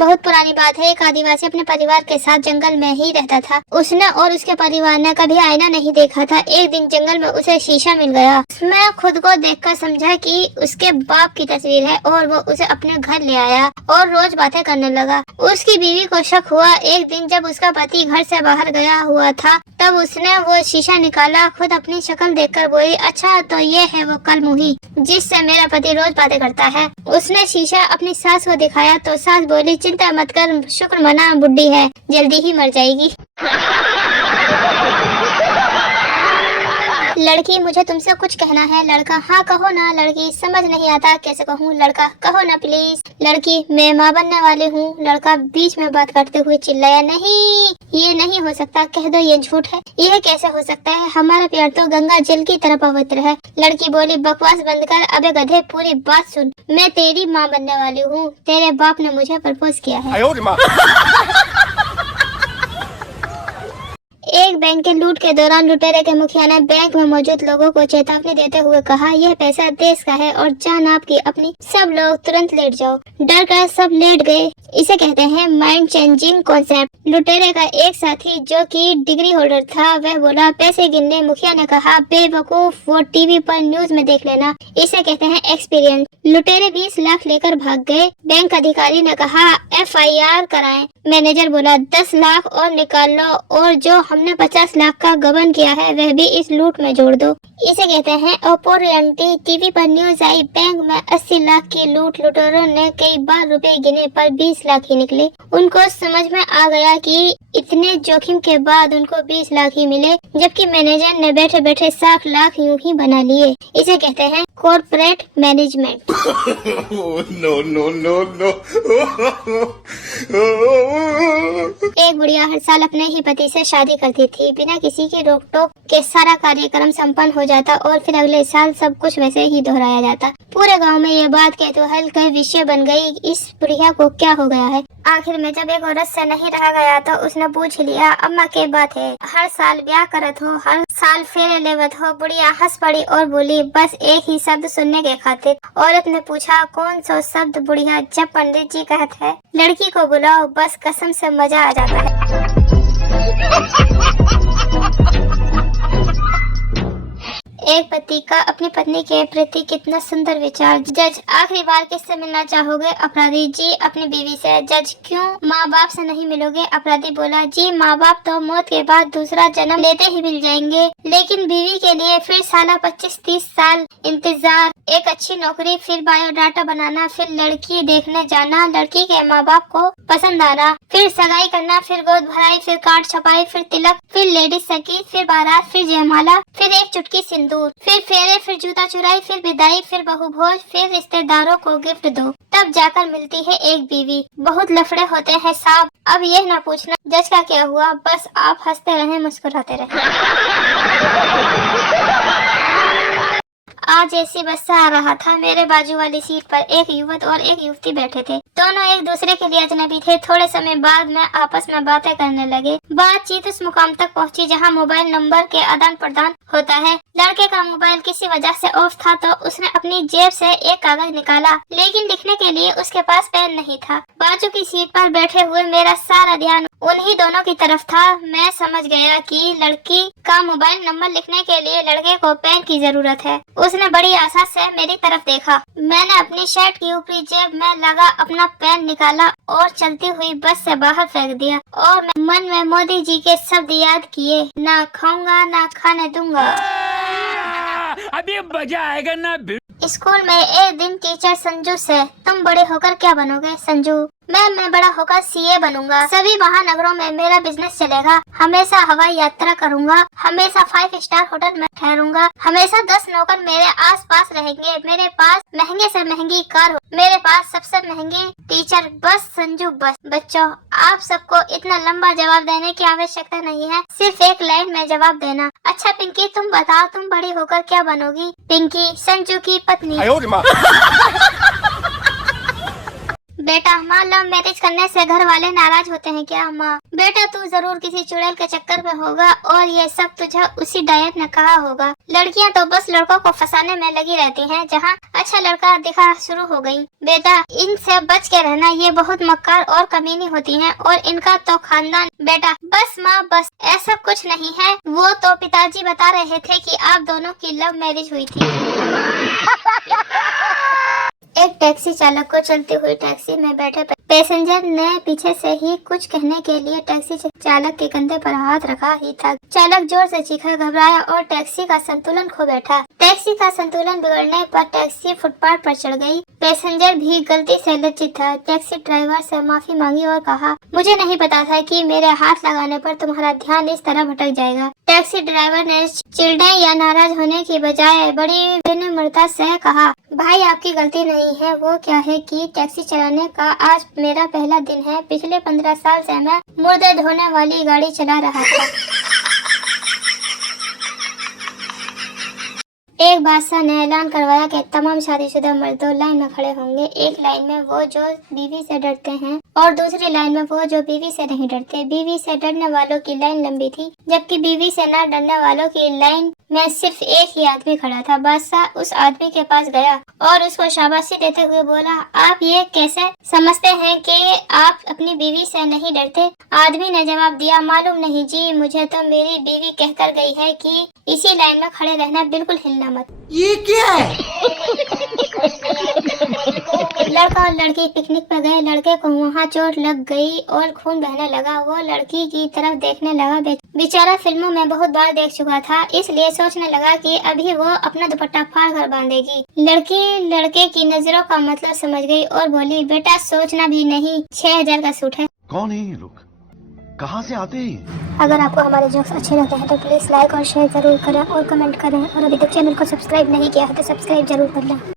बहुत पुरानी बात है, एक आदिवासी अपने परिवार के साथ जंगल में ही रहता था। उसने और उसके परिवार ने कभी आईना नहीं देखा था। एक दिन जंगल में उसे शीशा मिल गया। उसने खुद को देखकर समझा कि उसके बाप की तस्वीर है और वो उसे अपने घर ले आया और रोज बातें करने लगा। उसकी बीवी को शक हुआ। एक दिन जब उसका पति घर से बाहर गया हुआ था, तब उसने वो शीशा निकाला। खुद अपनी शक्ल देखकर बोली, अच्छा तो ये है वो कलमुही जिससे मेरा पति रोज बातें करता है। उसने शीशा अपनी सास को दिखाया तो सास बोली, चिंता मत कर, शुक्र मना, बुढ़ी है, जल्दी ही मर जाएगी। लड़की, मुझे तुमसे कुछ कहना है। लड़का, हाँ कहो ना। लड़की, समझ नहीं आता कैसे कहूँ। लड़का, कहो ना प्लीज। लड़की, मैं माँ बनने वाली हूँ। लड़का बीच में बात करते हुए चिल्लाया, नहीं ये नहीं हो सकता, कह दो ये झूठ है। यह कैसे हो सकता है, हमारा प्यार तो गंगा जल की तरह पवित्र है। लड़की बोली, बकवास बंद कर, अबे गधे पूरी बात सुन। मैं तेरी माँ बनने वाली हूँ। तेरे बाप ने मुझे प्रपोज किया है। एक बैंक के लूट के दौरान लुटेरे के मुखिया ने बैंक में मौजूद लोगों को चेतावनी देते हुए कहा, यह पैसा देश का है और जान आपकी अपनी। सब लोग तुरंत लेट जाओ। डर कर सब लेट गए। इसे कहते हैं माइंड चेंजिंग कॉन्सेप्ट। लुटेरे का एक साथी जो कि डिग्री होल्डर था, वह बोला, पैसे गिनने। मुखिया ने कहा, बेवकूफ, वो टीवी पर न्यूज में देख लेना। इसे कहते हैं एक्सपीरियंस। लुटेरे 20 लाख लेकर भाग गए। बैंक अधिकारी ने कहा, FIR कराएं। मैनेजर बोला, 10 लाख और निकाल लो और जो हमने 50 लाख का गबन किया है वह भी इस लूट में जोड़ दो। इसे कहते हैं अपॉर्चुनिटी। टीवी पर न्यूज आई, बैंक में 80 लाख की लूट। लुटेरों ने कई बार रुपए गिने पर 20 लाख ही निकले। उनको समझ में आ गया कि इतने जोखिम के बाद उनको 20 लाख ही मिले, जबकि मैनेजर ने बैठे बैठे 60 लाख यूं ही बना लिए। इसे कहते हैं corporate management. No no no no. एक बुढ़िया हर साल अपने ही पति से शादी करती थी। बिना किसी की रोक टोक के सारा कार्यक्रम संपन्न हो जाता और फिर अगले साल सब कुछ वैसे ही दोहराया जाता। पूरे गांव में ये बात कौतूहल का विषय बन गई, इस बुढ़िया को क्या हो गया है। आखिर में जब एक औरत से नहीं रहा गया तो उसने पूछ लिया, अम्मा के बात है, हर साल ब्याह करत हो, हर साल फेरे लेवत हो। बुढ़िया हंस पड़ी और बोली, बस एक ही शब्द सुनने के खातिर। औरत ने पूछा, कौन सा शब्द बुढ़िया? जब पंडित जी कहते हैं लड़की को बुलाओ, बस कसम से मजा आ जाता है। एक पति का अपनी पत्नी के प्रति कितना सुंदर विचार। जज, आखिरी बार किससे मिलना चाहोगे? अपराधी, जी अपनी बीवी से। जज, क्यों? माँ बाप से नहीं मिलोगे? अपराधी बोला, जी माँ बाप तो मौत के बाद दूसरा जन्म लेते ही मिल जाएंगे, लेकिन बीवी के लिए फिर साला 25-30 साल इंतजार, एक अच्छी नौकरी, फिर बायोडाटा बनाना, फिर लड़की देखने जाना, लड़की के माँ बाप को पसंद आना, फिर सगाई करना, फिर गोद भराई, फिर कार्ड छपाई, फिर तिलक, फिर लेडीज संगीत, फिर बारात, फिर जयमाला, फिर एक चुटकी सिंदूर, फिर फेरे, फिर जूता चुराई, फिर विदाई, फिर बहु भोज, फिर रिश्तेदारों को गिफ्ट दो, तब जाकर मिलती है एक बीवी। बहुत लफड़े होते हैं साहब। अब ये ना पूछना जज का क्या हुआ, बस आप हंसते रहे, मुस्कुराते रहे। आज ऐसी बस से आ रहा था। मेरे बाजू वाली सीट पर एक युवक और एक युवती बैठे थे। दोनों एक दूसरे के लिए अजनबी थे। थोड़े समय बाद में आपस में बातें करने लगे। बातचीत उस मुकाम तक पहुंची जहां मोबाइल नंबर के आदान प्रदान होता है। लड़के का मोबाइल किसी वजह से ऑफ था तो उसने अपनी जेब से एक कागज निकाला, लेकिन लिखने के लिए उसके पास पेन नहीं था। बाजू की सीट पर बैठे हुए मेरा सारा ध्यान उन्हीं दोनों की तरफ था। मैं समझ गया कि लड़की का मोबाइल नंबर लिखने के लिए लड़के को पेन की जरूरत है। उसने बड़ी आशा से मेरी तरफ देखा। मैंने अपनी शर्ट की ऊपरी जेब में लगा अपना पेन निकाला और चलती हुई बस से बाहर फेंक दिया और मन में मोदी जी के शब्द याद किए, ना खाऊंगा ना खाने दूंगा। अभी मजा आएगा ना। स्कूल में एक दिन टीचर संजू से, तुम बड़े होकर क्या बनोगे? संजू, मैं बड़ा होकर CA बनूंगा। सभी महानगरों में मेरा बिजनेस चलेगा। हमेशा हवाई यात्रा करूंगा। हमेशा 5 स्टार होटल में ठहरूंगा। हमेशा 10 नौकर मेरे आस पास रहेंगे। मेरे पास महंगे से महंगी कार हो। मेरे पास सबसे महंगी टीचर। बस संजू बस। बच्चों, आप सबको इतना लंबा जवाब देने की आवश्यकता नहीं है, सिर्फ एक लाइन में जवाब देना। अच्छा पिंकी, तुम बताओ, तुम बड़ी होकर क्या बनोगी? पिंकी, संजू की पत्नी। बेटा, माँ लव मैरिज करने से घर वाले नाराज होते हैं क्या? माँ, बेटा तू जरूर किसी चुड़ैल के चक्कर में होगा और ये सब तुझे उसी डायन ने कहा होगा। लड़कियां तो बस लड़कों को फंसाने में लगी रहती हैं, जहाँ अच्छा लड़का दिखा शुरू हो गई। बेटा इनसे बच के रहना, ये बहुत मक्कार और कमीनी होती हैं और इनका तो खानदान। बेटा बस माँ बस, ऐसा कुछ नहीं है। वो तो पिताजी बता रहे थे कि आप दोनों की लव मैरिज हुई थी। एक टैक्सी चालक को चलती हुई टैक्सी में बैठे पैसेंजर ने पीछे से ही कुछ कहने के लिए टैक्सी चालक के कंधे पर हाथ रखा ही था। चालक जोर से चीखा, घबराया और टैक्सी का संतुलन खो बैठा। टैक्सी का संतुलन बिगड़ने पर टैक्सी फुटपाथ पर चढ़ गई। पैसेंजर भी गलती से लज्जित था। टैक्सी ड्राइवर से माफी मांगी और कहा, मुझे नहीं पता था कि मेरे हाथ लगाने पर तुम्हारा ध्यान इस तरह भटक जाएगा। टैक्सी ड्राइवर ने चिढ़ने या नाराज होने की बजाय बड़ी विनम्रता से कहा, भाई आपकी गलती नहीं है। वो क्या है कि टैक्सी चलाने का आज मेरा पहला दिन है। पिछले 15 साल से मैं मुर्दे धोने वाली गाड़ी चला रहा था। एक बादशाह ने ऐलान करवाया कि तमाम शादीशुदा मर्द 2 लाइन में खड़े होंगे। एक लाइन में वो जो बीवी से डरते हैं और दूसरी लाइन में वो जो बीवी से नहीं डरते। बीवी से डरने वालों की लाइन लंबी थी, जबकि बीवी से न डरने वालों की लाइन में सिर्फ एक ही आदमी खड़ा था। बादशाह उस आदमी के पास गया और उसको शाबाशी देते हुए बोला, आप ये कैसे समझते हैं कि आप अपनी बीवी से नहीं डरते? आदमी ने जवाब दिया, मालूम नहीं जी, मुझे तो मेरी बीवी कहकर गई है कि इसी लाइन में खड़े रहना, बिल्कुल हिलना मत। ये क्या है? लड़का और लड़की पिकनिक पर गए। लड़के को वहाँ चोट लग गई और खून बहने लगा। वो लड़की की तरफ देखने लगा। बेचारा फिल्मों में बहुत बार देख चुका था, इसलिए सोचने लगा कि अभी वो अपना दुपट्टा फाड़ कर बांधेगी। लड़की लड़के की नजरों का मतलब समझ गई और बोली, बेटा सोचना भी नहीं, 6000 का सूट है। कौन है ये लोग? कहाँ से आते हैं? अगर आपको हमारे जोक्स अच्छे लगते हैं तो प्लीज लाइक और शेयर जरूर करें और कमेंट करें, और अभी तक चैनल को सब्सक्राइब नहीं किया है तो सब्सक्राइब जरूर कर लें।